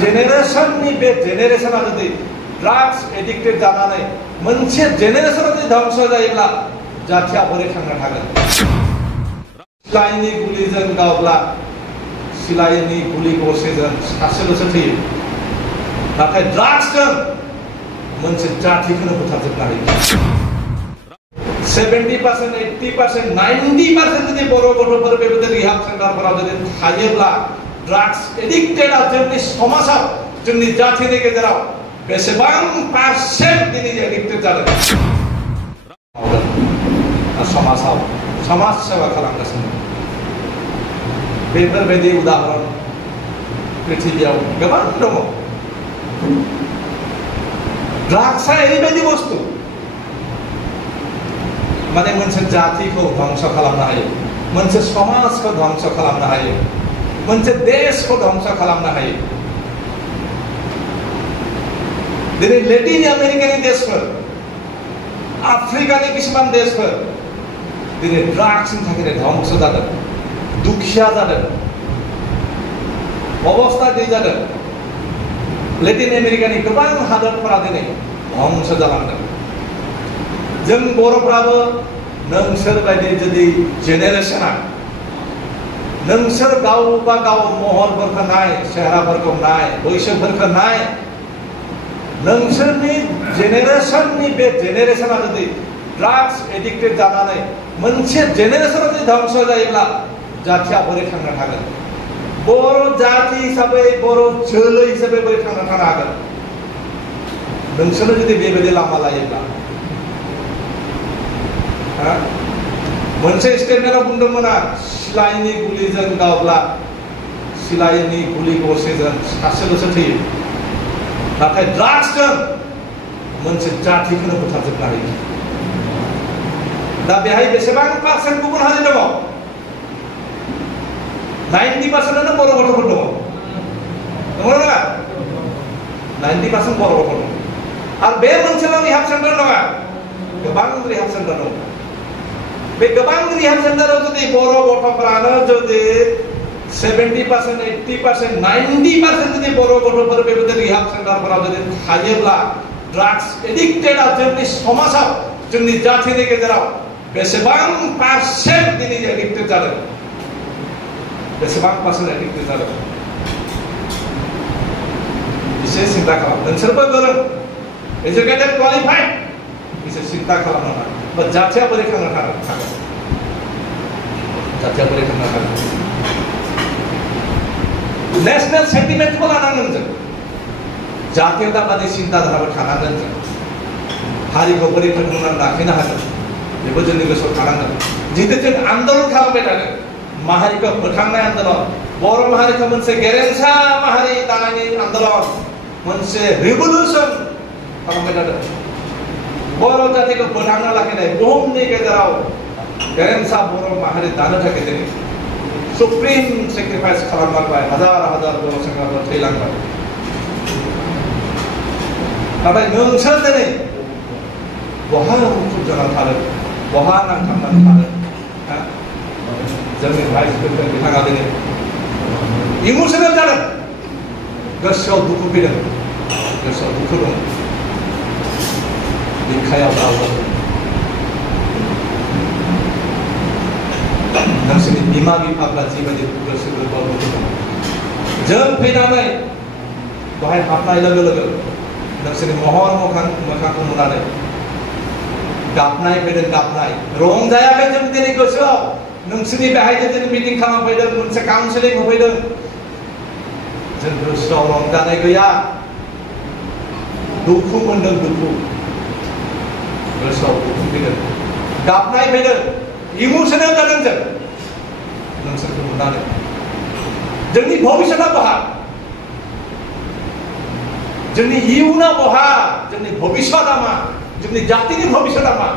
जेनेरेशननि बे जेनेरेशना जुदि drugs addicted जानानै मोनसे जेनेरेशना जुदि धंस जायोब्ला जाथिया बोरै थांना थागोन? सिलाइनि गुलिजों गावब्ला सिलाइनि गुलि गरसेजों सासेल'सो थैयो, नाथाय ड्राग्सजों मोनसे जाथिखौनो बुथारजोबनो हायो। 70%, 80%, 90% जुदि बर' गथ'फोर बेबायदि रिहाब सेन्टारफोराव जुदि थायोब्ला ड्राग्स एडिक्टेडआ जोंनि समाजाव जोंनि जाथिनि गेजेराव बेसेबां पारसेन्ट दिनै एडिक्टेड जादों? समाजाव समाज सेवा खालामगासिनो बेफोरबायदि उदाहरण पृथिबियाव गोबां दङ। ड्राग्सआ ओरैबायदि बुस्थु माने मोनसे जातिखौ ध्वंस खालामनो हायो, मोनसे समाजखौ ध्वंस खालामनो हायो, मोनसे देशखौ ध्वंस खालामनो हायो। दिनै लेटिन आमेरिकानि देशफोर, आफ्रिकानि किसुमान देशफोर दिनै ड्राग्सनि थाखाय ध्वंस जादों, दुखिया जादों, अबस्था गैयै जादों। लेटिन आमेरिकानि गोबां हादरफोरा दिनै ध्वंस जालांदों। जों बर'फ्राबो नोंसोर बायदि जुदि जेनेरेशना नोंसोर गावबा गाव महरफोरखौ नाय, चेहराफोरखौ नाय, बैसोफोरखौ नाय, नोंसोरनि जेनेरेशननि बे जेनेरेशना जुदि ड्राग्स एडिक्टेड जानानै मोनसे जेनेरेशना जुदि धंस जायोब्ला जाथिया बोरै थांना थागोन? बर' जाति हिसाबै, बर' जोलै हिसाबै बोरै थांना थानो हागोन? नोंसोरनो जुदि बेबायदि लामा लायोब्ला। मोनसे स्टेटमेन्टआव बुंदोंमोन आं, सिलाइनि गुलिजों गावब्ला सिलाइनि गुलि गरसेजों सासेल'सो थैयो, नाथाय ड्राग्सजों मोनसे जातिखौनो बुथारजोबनो हायो। दा बेहाय बेसेबां पारसेन्ट गुबुन हारि दङ? 90%आनो बर' गथ'फोर दङ, नंगौना नङा? 90% बर' गथ' दङ। आरो बे मोनसेल' रिहाब सेन्टार नङा, गोबां रिहाब सेन्टार दङ। बे गोबां रिहाब सेन्टाराव जुदि बर' गथ'फोरानो जुदि 70%, 80%, 90% जुदि बर' गथ'फोर बेबायदि रिहाब सेन्टारफोराव जुदि थायोब्ला ड्राग्स एडिक्टेडआ जोंनि समाजाव जोंनि जाथिनि गेजेराव बेसेबां पारसेन्ट दिनै एडिक्टेड जादों? बेसेबां पारसेन्ट एडिक्टेड जादों? एसे सिन्ता खालाम। नोंसोरबो गोरों, एजुकेटेड, क्वालिफाइड, एसे सिन्ता खालामनाङा। जाथिया बोरै थांना थागोन? जाथिया बोरै थांना थागोन? नेशनेल सेन्टिमेन्टखौ लानांगोन जों, जातीयताबादि सिन्ताधाराबो थानांगोन जों, हारिखौ बोरै फोथांनानै लाखिनो हागोन बेबो जोंनि गोसोआव थानांगोन। जिहेतु जों आन्दोलन खालामबाय थादों, माहारिखौ फोथांनाय आन्दोलन, बर' माहारिखौ मोनसे गेरेमसा माहारि दानायनि आन्दोलन, मोनसे रिभलिउसन खालामबाय थादों। बर' जातिखौ फोथांना लाखिनाय, बुहुमनि गेजेराव गेरेमसा बर' माहारि दानो थाखाय दिनै सुप्रिम सेक्रिफाइस खालामनांबाय। हाजार हाजार बर' सेंग्राफोर थैलांबाय। नाथाय नोंसोर दिनै बहा मुखुब जानानै थादों, बहा नांथाबनानै थादों? जोंनि भाइस प्रेसिडेन्ट बिथाङा दिनै इमोसनेल जादों, गोसोआव दुखु फैदों, गोसोआव दुखु दं, बिखायाव दावदों। नोंसोरनि बिमा बिफाफ्रा जिबायदि गोसो गोरबोआव दुखु दं, जों फैनानै बेहाय हाबनाय लोगो लोगो नोंसोरनि महर मोखांखौ नुनानै गाबनाय फैदों, गाबनाय रंजायाखै जों दिनै गोसोआव। नोंसोरनि बेहाय जों मिटिं खालामफैदों, मोनसे काउन्सिलिं होफैदों, जों गोसोआव रंजानाय गैया, दुखु मोनदों, दुखु, गोसोआव दुखु फैदों, गाबनाय फैदों, इमोसनेल जादों जों नोंसोरखौ नुनानै। जोंनि भबिष्यता बहा? जोंनि इयुना बहा? जोंनि भबिष्यता मा? जोंनि जातिनि भबिष्यता मा?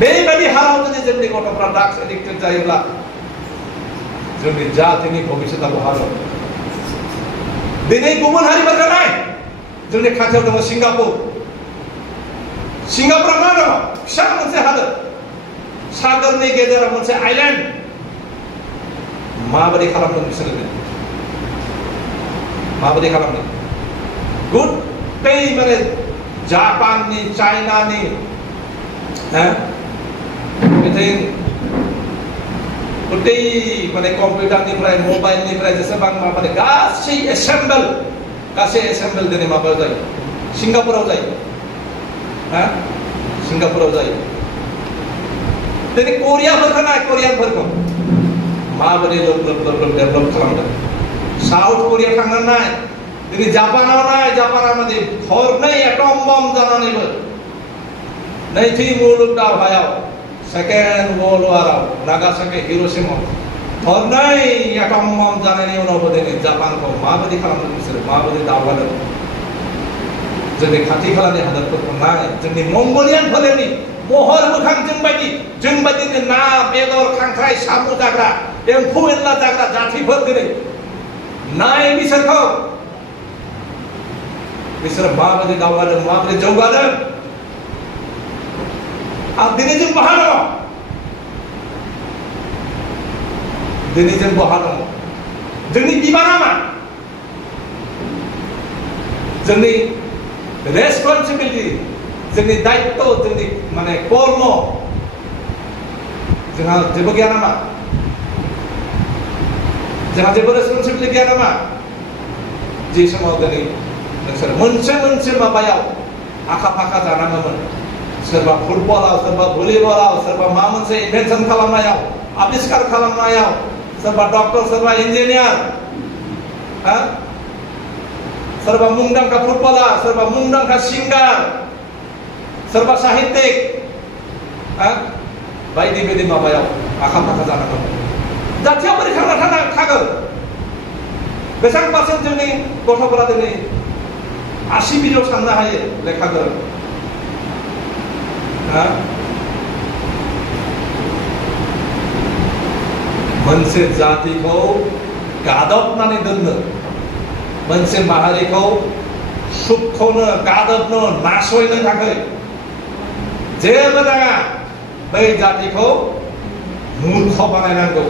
बेबायदि हाराव जुदि जोंनि गथ'फ्रा ड्राग्स एडिक्टेड जायोब्ला जोंनि जातिनि भबिष्यता बहा दं? दिनै गुबुन हारिफोरखौ नाय, जोंनि खाथियाव दङ सिंगापुर। सिंगापुरा मा दङ? फिसा मोनसे हादोर, सागरनि गेजेराव मोनसे आइलेन्ड। माबोरै खालामदों बिसोरो? माबायदि खालामदों गुट्टै माने जापाननि चाइनानि बिथिं गुट्टै माने कम्पिउटारनिफ्राय मबाइलनिफ्राय जेसेबां माने गासै एसेम्बल दिनै माबायाव जायो सिंगापुराव जायो सिंगापुराव जायो दिनै करियाफोरखौ नाय करियानफोरखौ माबायदि डेभेलप खालामदों साउथ करिया थांनानै नाय दिनै जापानाव नाय जापाना माने हरनै एटम बम जानानैबो नैथि मुलुग दावहायाव सेकेन्ड वर्ल्ड वाराव नागासाकी हिरोशिमा हरनै एटम बम जानायनि उनावबो दिनै जापानखौ माबायदि खालामदों बिसोरो माबायदि दावगादों जोंनि खाथि खालानि हादरफोरखौ नाय जोंनि मंगोलियान फोलेरनि महर मोखां जोंबायदिनो ना बेदर खांख्राइ साम' जाग्रा एम्फौ एनला जाग्रा जाथिफोर दिनै नाय बिसोरो माबायदि दावगादों माबायदि जौगादों आरो दिनै जों बहा दङ दिनै जों बहा दङ जोंनि बिबाना मा जोंनि रेसपन्सिबिलिटि जोंनि दायित्व जोंनि माने कर्म जोंहा जेबो गैया नामा जोंहा जेबो रेसपन्सिबिलिटि गैया नामा जे समाव दिनै नोंसोर मोनसे माबायाव आखा फाखा जानाङोमोन सोरबा फुटबलाव सोरबा भलिबलाव सोरबा मा मोनसे इनभेन्सन खालामनायाव आबिष्कार खालामनायाव सोरबा डक्टर सोरबा इन्जिनियार सोरबा मुंदांखा फुटबलार सोरबा मुंदांखा सिंगार सोरबा साहित्यिक बायदि बायदि माबायाव आखा फाखा जानांगौ जाथियाव बोरै थांना थागोन बेसेबां पारसेन्ट जोंनि गथ'फोरा दिनै 80 बिलियन साननो हायो लेखा गोरों मोनसे जातिखौ गादबनानै दोननो मोनसे माहारिखौ सुखनो गादबनो नासयनो थाखाय जेबो नाङा बै जातिखौ मूर्ख बानायनांगौ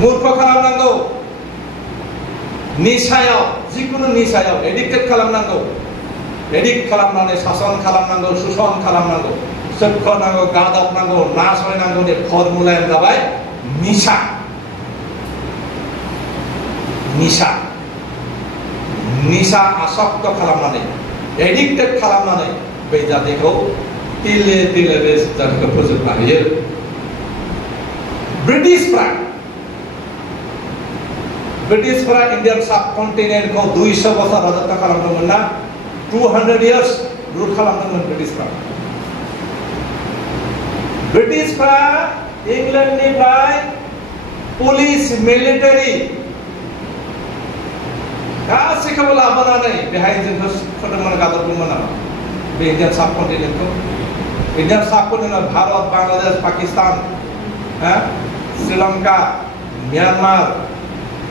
मूर्ख खालामनांगौ निसायाव जिकुनु निसायाव एडिक्टेड खालामनांगौ एडिक्ट खालामनानै सासन खालामनांगौ सुसन खालामनांगौ सोबख'नांगौ गादबनांगौ नासयनांगौनि फर्मुलायानो जाबाय निसा निसा निसा आसक्त खालामनानै एडिक्टेड खालामनानै बै जातिखौ तिले तिले बे जातिखौ फोजोबनो हायो ब्रिटिशफोरा इन्डियान साबकन्टिनेन्टखौ 200 बोसोर राजत्व खालामदोंमोन ना 200 years रुल खालामदोंमोन ब्रिटिशफोरा इंलेन्डनिफ्राय पुलिस मिलिटारि गासैखौबो लाबोनानै बेहाय जोंखौ फोदोंमोन गादबदोंमोन नामा बे इन्डियान साबकन्टिनेन्टखौ Indian subcontinent Bharat Bangladesh Pakistan Sri Lanka Myanmar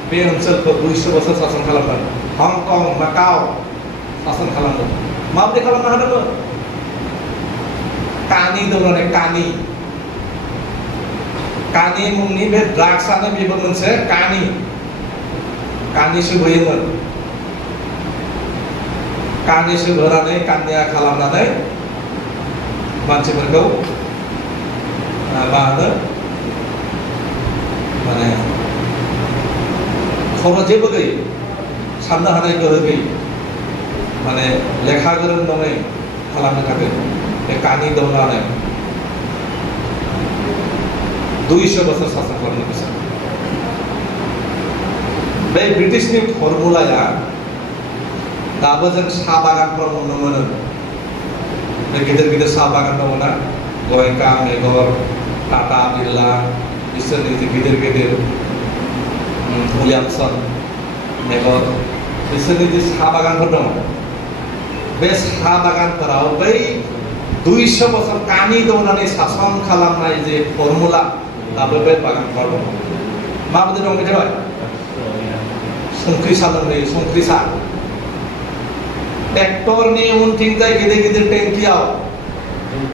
बे ओनसोलखौ 200 बोसोर सासन खालामदों हंकं माकाव सासन खालामदों माबोरै खालामनो हादोंमोन कानि दंनानै कानि मुंनि बे ड्राग्सआनो बेबो मोनसे कानि सोबोयोमोन कानि सोबोनानै कानिया खालामनानै मानसिफोरखौ मा होनो माने खर' जेबो गैयै साननो हानाय गोहो गैयै माने लेखा गोरों नङै खालामनो थाखाय बे कानि दौनानै 200 बोसोर सासन खालामनो बिसोर बे ब्रिटिशनि फर्मुलाया दाबो जों साहा बागानफोराव नुनो मोनो बे गिदिर गिदिर साहा बागान दङ ना गयका मेघर टाटा बिरला बिसोरनि जे गिदिर गिदिर उइलियामसन मेघर बिसोरनि जे साहा बागानफोर दङ बे साहा बागानफोराव बै 200 बोसोर कानि दौनानै सासन खालामनाय जे फर्मुला दाबो बे बागानफोराव दङ माबायदि दं मिथिबाय संख्रि सा लोंनाय संख्रि सा ट्रेक्टरनि उनथिंजाय गिदिर गिदिर टेंकियाव